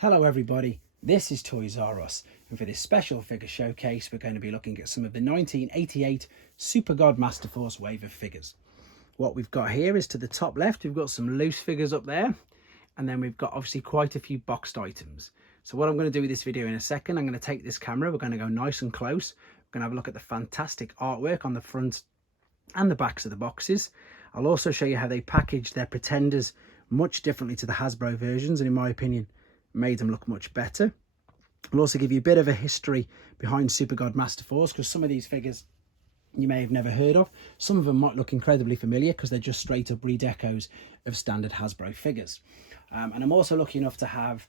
Hello everybody, this is Toys R Us, and for this special figure showcase we're going to be looking at some of the 1988 supergod masterforce wave of figures. What we've got here is to the top left we've got some loose figures up there, and then we've got obviously quite a few boxed items. So what I'm going to do with this video in a second, I'm going to take this camera, we're going to go nice and close, we're going to have a look at the fantastic artwork on the front and the backs of the boxes. I'll also show you how they packaged their pretenders much differently to the Hasbro versions, and in my opinion made them look much better. I'll also give you a bit of a history behind supergod masterforce, because some of these figures you may have never heard of. Some of them might look incredibly familiar because they're just straight up redecos of standard Hasbro figures. And I'm also lucky enough to have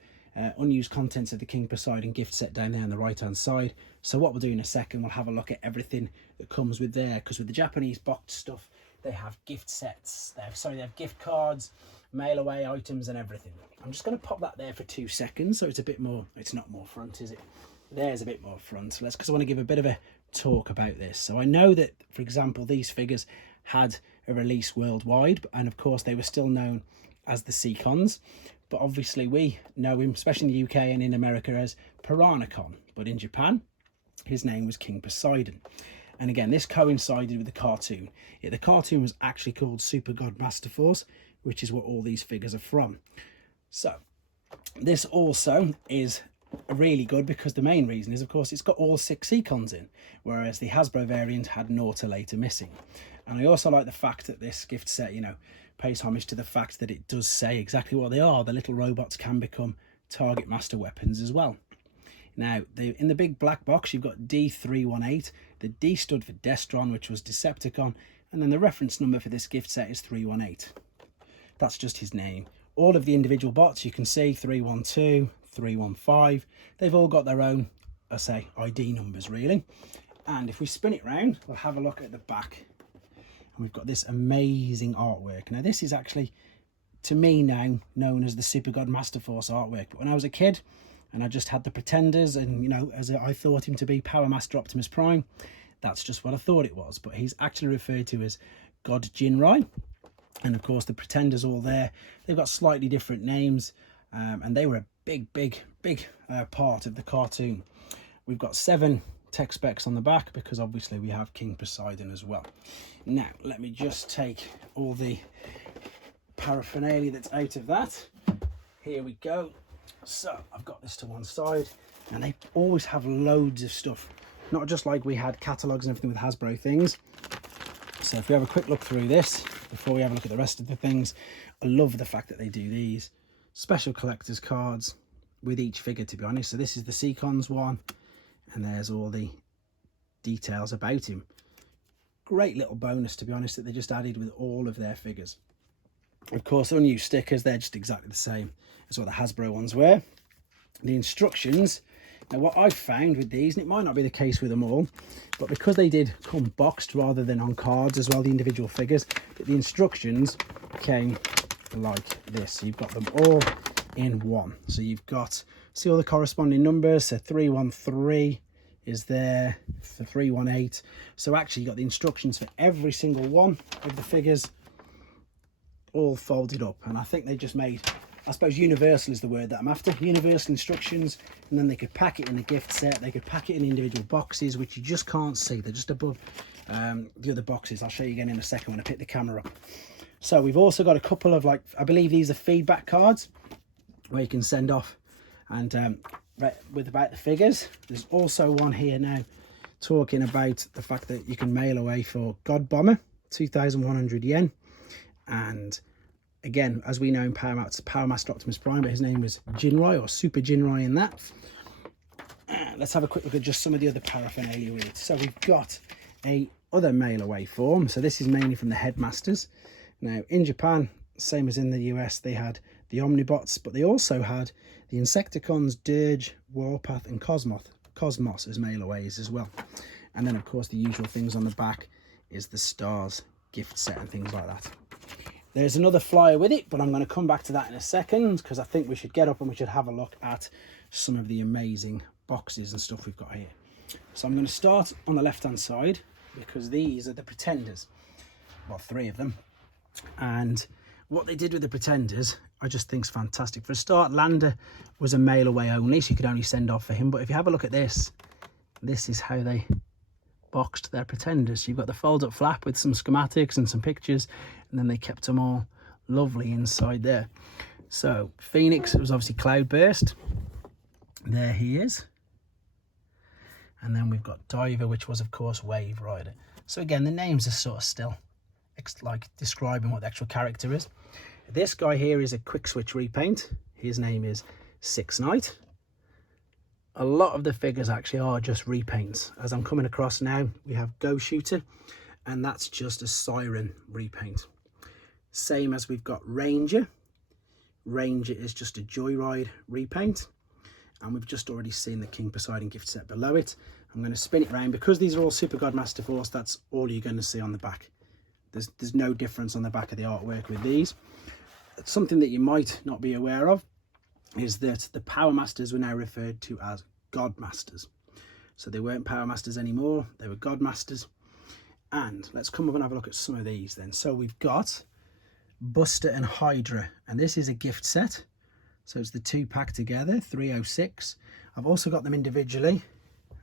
unused contents of the King Poseidon gift set down there on the right hand side. So what we'll do in a second, we'll have a look at everything that comes with there, because with the Japanese boxed stuff they have gift sets, they have gift cards, mail away items and everything. I'm just going to pop that there for 2 seconds so it's a bit more, it's not more front, is it? There's a bit more front. So because I want to give a bit of a talk about this. So I know that, for example, these figures had a release worldwide, and of course they were still known as the Seacons, but obviously we know him, especially in the UK and in America, as Piranhacon, but in Japan his name was King Poseidon. And again, this coincided with the cartoon. The cartoon was actually called Supergod Masterforce, which is what all these figures are from. So this also is really good because the main reason is, of course, it's got all 6 Seacons in, whereas the Hasbro variant had naught or later missing. And I also like the fact that this gift set, you know, pays homage to the fact that it does say exactly what they are. The little robots can become target master weapons as well. Now, in the big black box, you've got D318. The D stood for Destron, which was Decepticon, and then the reference number for this gift set is 318. That's just his name. All of the individual bots, you can see 312, 315. They've all got their own, I say, ID numbers, really. And if we spin it round, we'll have a look at the back. And we've got this amazing artwork. Now, this is actually, to me now, known as the Supergod Masterforce artwork. But when I was a kid, and I just had the pretenders, and you know, as I thought him to be Power Master Optimus Prime, that's just what I thought it was. But he's actually referred to as God Jinrai, and of course the pretenders all there, they've got slightly different names, and they were a big part of the cartoon. We've got 7 tech specs on the back because obviously we have King Poseidon as well. Now let me just take all the paraphernalia that's out of that. Here we go. So I've got this to one side, and they always have loads of stuff, not just like we had catalogues and everything with Hasbro things. So if we have a quick look through this before we have a look at the rest of the things, I love the fact that they do these special collector's cards with each figure, to be honest. So this is the Seacons one, and there's all the details about him. Great little bonus, to be honest, that they just added with all of their figures. Of course, unused stickers, they're just exactly the same as what the Hasbro ones were. The instructions, now what I've found with these, and it might not be the case with them all, but because they did come boxed rather than on cards as well, the individual figures, but the instructions came like this. So you've got them all in one. So you've got, see all the corresponding numbers, so 313 is there, for 318. So actually you've got the instructions for every single one of the figures all folded up, and I think they just made, I suppose universal is the word that I'm after, universal instructions. And then they could pack it in a gift set, they could pack it in individual boxes, which you just can't see, they're just above the other boxes. I'll show you again in a second when I pick the camera up. So we've also got a couple of, like, I believe these are feedback cards where you can send off and with about the figures. There's also one here now talking about the fact that you can mail away for God Bomber, 2,100 yen. And again, as we know in Power Master Optimus Prime, but his name was Jinrai, or Super Jinrai in that. Let's have a quick look at just some of the other paraphernalia with it. So we've got a other mail away form. So this is mainly from the Headmasters. Now in Japan, same as in the US, they had the Omnibots, but they also had the Insecticons, Dirge, Warpath and Cosmos as mail aways as well. And then of course the usual things on the back is the Stars gift set and things like that. There's another flyer with it, but I'm going to come back to that in a second, because I think we should get up and we should have a look at some of the amazing boxes and stuff we've got here. So I'm going to start on the left hand side, because these are the pretenders, well, 3 of them, and What they did with the Pretenders, I just think is fantastic. For a start, Lander was a mail away only, so you could only send off for him. But if you have a look at this, this is how they boxed their Pretenders. You've got the fold-up flap with some schematics and some pictures, and then they kept them all lovely inside there. So Phoenix was obviously Cloudburst. There he is. And then we've got Diver, which was of course Wave Rider. So again, the names are sort of still like describing what the actual character is. This guy here is a quick switch repaint. His name is Six Knight. A lot of the figures actually are just repaints. As I'm coming across now, we have Go Shooter, and that's just a Siren repaint. Same as we've got Ranger. Ranger is just a Joyride repaint. And we've just already seen the King Poseidon gift set below it. I'm going to spin it around. Because these are all Supergod Masterforce, that's all you're going to see on the back. There's no difference on the back of the artwork with these. Something that you might not be aware of is that the Power Masters were now referred to as God Masters. So they weren't Power Masters anymore, they were God Masters. And let's come up and have a look at some of these then. So we've got Buster and Hydra, and this is a gift set. So it's the 2-pack together, 306. I've also got them individually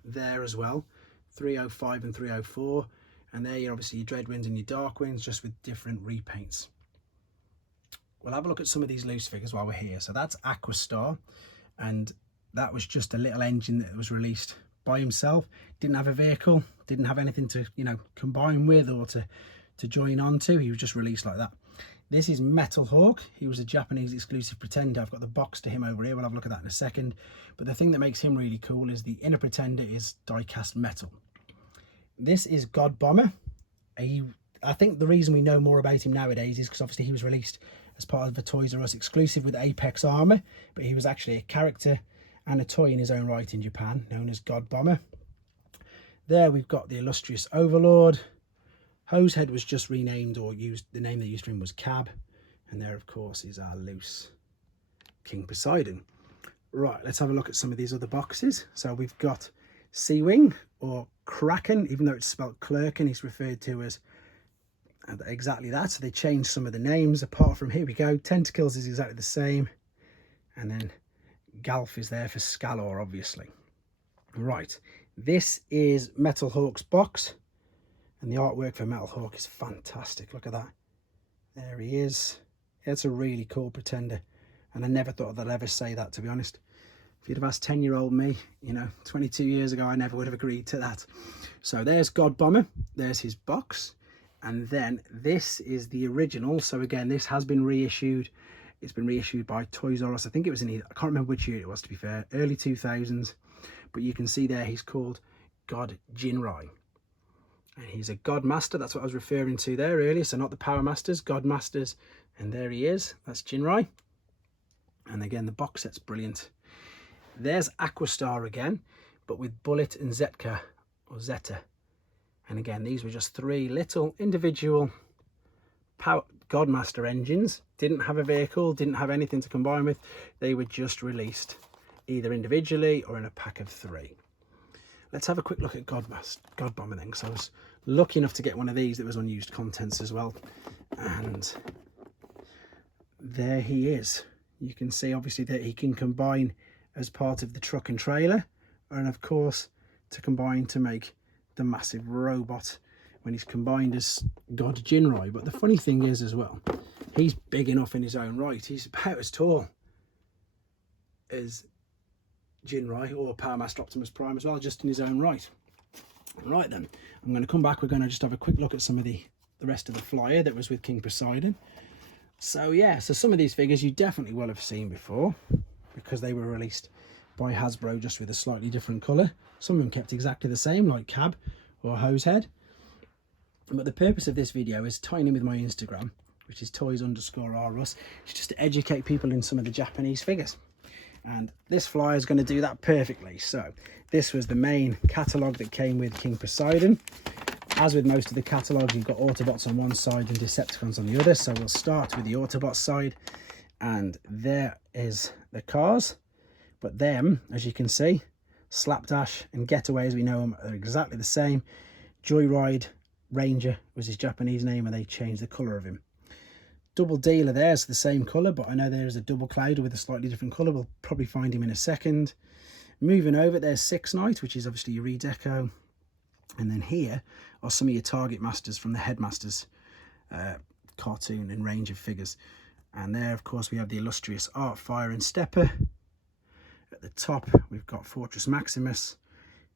there as well, 305 and 304. And there you're obviously your Dreadwinds and your Darkwinds, just with different repaints. We'll have a look at some of these loose figures while we're here. So that's Aquastar, and that was just a little engine that was released by himself. Didn't have a vehicle, didn't have anything to, you know, combine with or to join onto. He was just released like that. This is Metal Hawke. He was a Japanese exclusive Pretender. I've got the box to him over here. We'll have a look at that in a second. But the thing that makes him really cool is the inner Pretender is die-cast metal. This is God Bomber. I think the reason we know more about him nowadays is because obviously he was released as part of the Toys R Us exclusive with Apex armor, but he was actually a character and a toy in his own right in Japan, known as God Bomber. There we've got the illustrious Overlord. Hosehead was just renamed, or used, the name they used for him was Cab. And there of course is our loose King Poseidon. Right, let's have a look at some of these other boxes. So we've got Seawing, or Kraken, even though it's spelled Clerken, he's referred to as exactly that. So they changed some of the names. Apart from, here we go, Tentacles is exactly the same, and then Galf is there for Scalor, obviously. Right, this is Metal Hawke's box, and the artwork for Metal Hawke is fantastic. Look at that, there he is. It's a really cool Pretender, and I never thought that I'd ever say that, to be honest. If you'd have asked 10-year-old me, you know, 22 years ago, I never would have agreed to that. So there's God Bomber, there's his box, and then this is the original. So again, this has been reissued. It's been reissued by Toys R Us. I think it was in, I can't remember which year it was, to be fair, early 2000s. But you can see there he's called God Jinrai. And he's a God Master, that's what I was referring to there earlier. So not the Power Masters, God Masters. And there he is, that's Jinrai. And again, the box set's brilliant. There's Aquastar again, but with Bullet and Zetka, or Zeta. And again, these were just 3 little individual Godmaster engines. Didn't have a vehicle, didn't have anything to combine with. They were just released either individually or in a pack of 3. Let's have a quick look at God Bomber then, because I was lucky enough to get one of these that was unused contents as well. And there he is. You can see obviously that he can combine as part of the truck and trailer, and of course to combine to make the massive robot when he's combined as God Jinrai. But the funny thing is as well, he's big enough in his own right. He's about as tall as Jinrai or Power Master Optimus Prime as well, just in his own right. Right then, I'm going to come back. We're going to just have a quick look at some of the rest of the flyer that was with King Poseidon. So yeah, so some of these figures you definitely will have seen before, because they were released by Hasbro just with a slightly different colour. Some of them kept exactly the same, like Cab or Hosehead. But the purpose of this video is tying in with my Instagram, which is toys_rus. It's just to educate people in some of the Japanese figures. And this flyer is going to do that perfectly. So this was the main catalogue that came with King Poseidon. As with most of the catalogues, you've got Autobots on one side and Decepticons on the other. So we'll start with the Autobot side. And there is the cars, but them, as you can see, Slapdash and Getaway as we know them are exactly the same. Joyride Ranger was his Japanese name, and they changed the colour of him. Double dealer there's the same colour, but I know there's a double clouder with a slightly different colour. We'll probably find him in a second. Moving over, there's Six Night, which is obviously your redeco. And then here are some of your target masters from the Headmasters cartoon and range of figures. And there, of course, we have the illustrious Art, Fire and Stepper. At the top, we've got Fortress Maximus.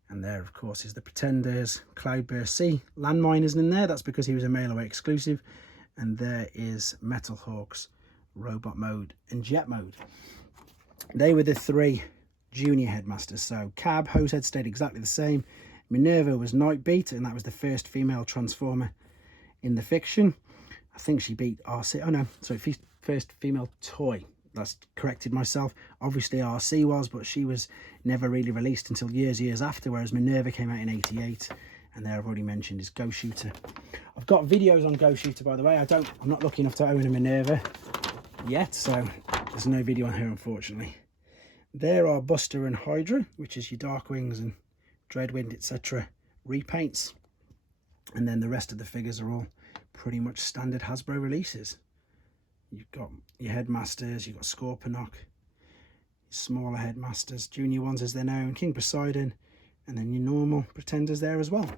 And there, of course, is the Pretenders, Cloudburst Sea. Landmine isn't in there, that's because he was a mail away exclusive. And there is Metal Hawks, Robot Mode and Jet Mode. They were the three junior Headmasters. So Cab, Hosehead stayed exactly the same. Minerva was Nightbeat, and that was the first female Transformer in the fiction. I think she beat RC. Oh no, sorry, first female toy. That's corrected myself. Obviously RC was, but she was never really released until years after, whereas Minerva came out in '88. And there I've already mentioned is Ghost Shooter. I've got videos on Ghost Shooter, by the way. I'm not lucky enough to own a Minerva yet, so there's no video on her, unfortunately. There are Buster and Hydra, which is your Darkwings and Dreadwind, etc. repaints. And then the rest of the figures are all pretty much standard Hasbro releases. You've got your Headmasters, you've got Scorponok, smaller Headmasters, junior ones as they're known, King Poseidon, and then your normal Pretenders there as well.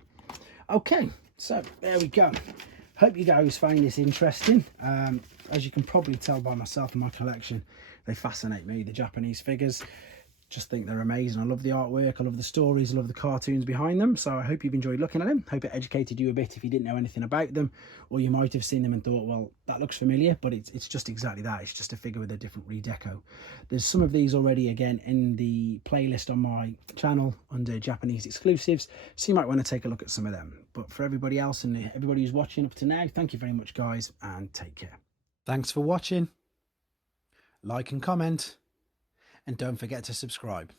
Okay, so there we go. Hope you guys find this interesting. As you can probably tell by myself and my collection, they fascinate me, the Japanese figures. Just think they're amazing. I love the artwork, I love the stories, I love the cartoons behind them. So I hope you've enjoyed looking at them. Hope it educated you a bit if you didn't know anything about them, or you might have seen them and thought, well, that looks familiar, but it's just exactly that. It's just a figure with a different redeco. There's some of these already, again, in the playlist on my channel under Japanese exclusives, so you might want to take a look at some of them. But for everybody else and everybody who's watching up to now, thank you very much, guys, and take care. Thanks for watching. Like and comment, and don't forget to subscribe.